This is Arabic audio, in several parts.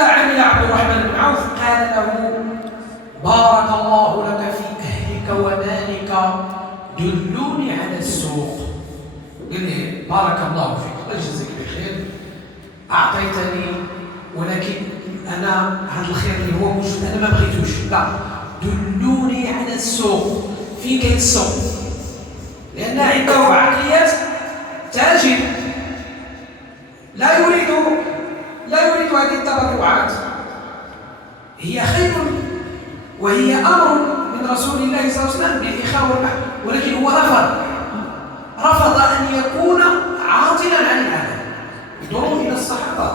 ماذا عمل عبد الرحمن بن عوف؟ قال له: بارك الله لك في أهلك ومالك، دلوني على السوق. قال لي: بارك الله فيك، الله يجزيك بخير، أعطيتني، ولكن أنا هذا الخير اللي هو موجود أنا ما بغيتوش، لا، دلوني على السوق. فين كاين السوق؟ لأن عنده عقلية تاجر، لا يريد هذه التبرعات، هي خير وهي أمر من رسول الله صلى الله عليه وسلم بالإخاء والرحمة، ولكن هو رفض أن يكون عاطلا عن العمل. انظروا إلى الصحابة،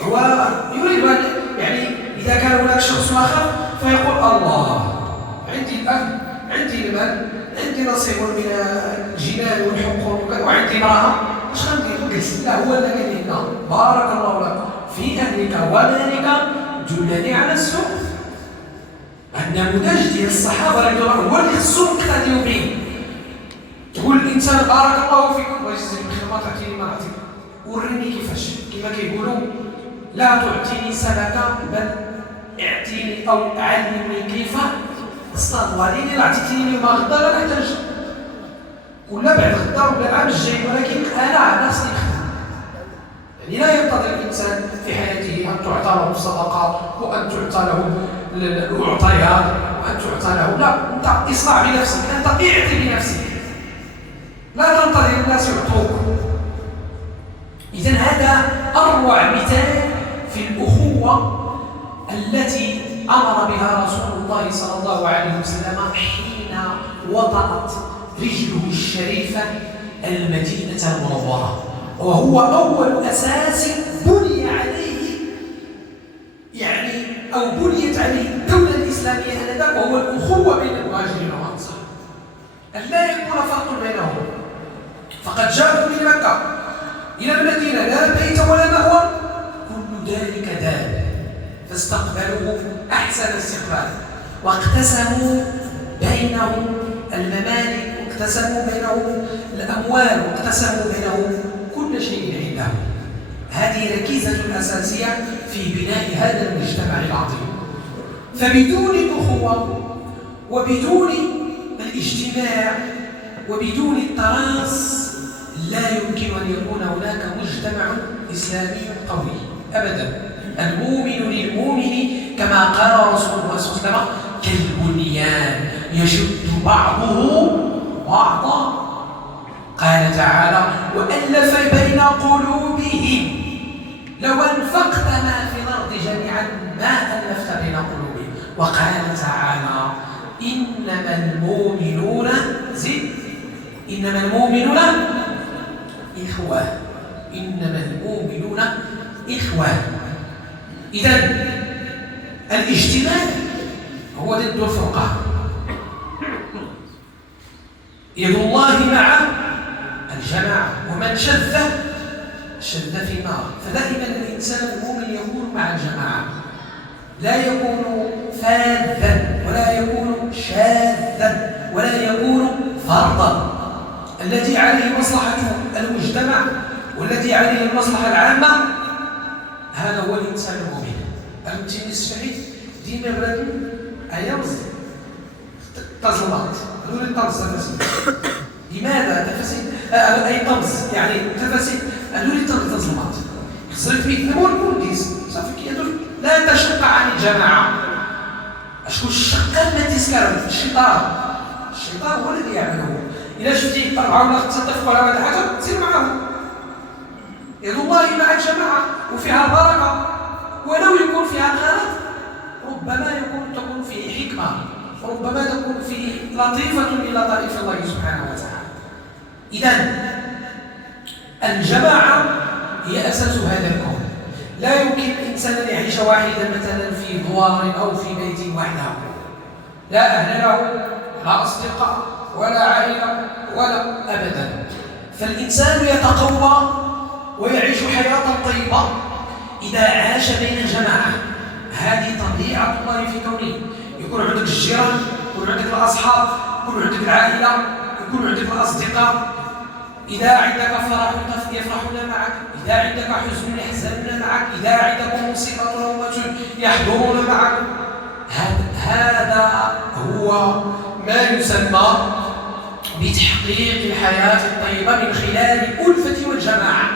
هو يريد أن يعني إذا كان هناك شخص آخر فيقول: الله، عندي الأهل، عندي المال، عندي نصيب من الجنان والحقوق، وعندي امرأة، اش غندير؟ جلس. لا، هو اللي قال لنا: بارك الله لك في أهلك ومالك، دلني على السوق. النموذج ديال الصحابة رضي الله عنهم هو اللي خصو نقتديو به. تقول الإنسان: بارك الله فيك، الله يجزيك بخير، ما تعطيني ما نعطيك، وريني كيفاش. كما كيقولوا: لا تعطيني سمكة، بل اعطيني أو علمني كيف اصطاد. وهذه اللي عطيتيني ما غدا لا نحتاج، ولا بعد غدا ولا العام الجاي، ولكن أنا على نفسي نخدم. يعني لا ينتظر الإنسان في حياته أن تعطى له الصدقات، وأن تعطى له الأعطيات، وأن تعطى له، لا، أنت اصنع بنفسك، أنت اعطي بنفسك، لا تنتظر الناس يعطوك. إذن هذا أروع مثال في الأخوة التي أمر بها رسول الله صلى الله عليه وسلم حين وضعت رجله الشريفة المدينة المنورة، وهو أول أساس بني عليه، يعني أو بنيت عليه الدولة الإسلامية آنذاك، وهو الأخوة بين المهاجرين والأنصار، أن لا يكون فرق بينهم. فقد جاءوا من مكة إلى المدينة لا بيت ولا مأوى، كل ذلك دار، فاستقبلوه أحسن استقبال، واقتسموا بينهم الممالك، واقتسموا بينهم الأموال، واقتسموا بينهم كل شيء عندهم. هذه ركيزة أساسية في بناء هذا المجتمع العظيم. فبدون الأخوة وبدون الاجتماع وبدون التراص لا يمكن أن يكون هناك مجتمع إسلامي قوي أبدا. المؤمن للمؤمن كما قال رسول الله صلى الله عليه وسلم: كالبنيان يشد بعضه بعضا. قال تعالى: وألف بين قلوبهم لو أنفقت ما في الأرض جميعا ما ألفت بين قلوبهم. وقال تعالى: إنما المؤمنون إنما المؤمنون إخوة، إنما المؤمنون إخوة. إذن الاجتماع هو ضد الفرقة. يد الله مع الجماعة، ومن شذ في النار. فدائما الإنسان المؤمن يكون مع الجماعة، لا يكون فاذا ولا يكون شاذا ولا يكون فردا. الذي عليه مصلحة المجتمع والذي عليه المصلحة العامة هذا هو الإنسان المؤمن. المتين السعيد ديما بلاد أيامز تظلمات، هذول التنص لماذا تفسد أي طمس، يعني تفسد هذول التظلمات خسرت بيت نمو الكونديس صافي كيدور. لا تشق عن الجماعة. أشكون الشقة التي سكرت؟ الشيطان هو الذي يعمله. إذا شفتي 4 ولا 5 طفل ولا واحد حاجة سير معهم. يد الله مع الجماعة وفيها البركة، ولو يكون فيها الغلط ربما تكون فيه حكمة، ربما تكون فيه لطيفة من لطائف الله سبحانه وتعالى. إذن الجماعة هي أساس هذا الكون. لا يمكن الإنسان أن يعيش واحدا مثلا في دوار أو في بيت وحده، لا أهل له لا أصدقاء ولا عائلة ولا أبدا. فالإنسان يتقوى ويعيش حياة طيبة إذا عاش بين الجماعة. هذه طبيعة الله في كونه. يكون عندك الجيران، يكون عندك الأصحاب، يكون عندك العائلة، يكون عندك الأصدقاء. إذا عندك فرح يفرحون معك، إذا عندك حزن يحزنون معك، إذا عندكم مصيبة أو يحضرون معك. هذا هو ما يسمى بتحقيق الحياة الطيبة من خلال الألفة والجماعة،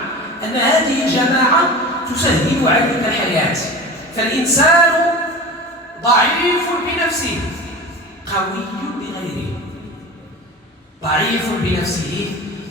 أن هذه الجماعة تسهل عليك الحياة. فالإنسان ضعيف بنفسه قوي بغيره، ضعيف بنفسه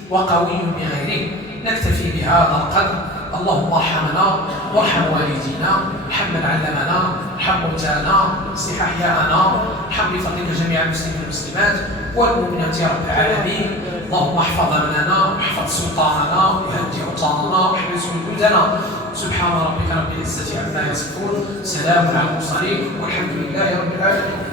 وقوي بغيره. نكتفي بهذا القدر. اللهم ارحمنا وارحم والدينا، ارحم من علمنا، ارحم موتانا، اصلح احياءنا، ارحم بفضلك جميع المسلمين والمسلمات والمؤمنات يا رب العالمين. اللهم احفظ امننا واحفظ سلطاننا وهدي اوطاننا واحرس بلدنا. سبحان ربك رب العزه عما يصفون، سلام على المرسلين والحمد لله رب العالمين.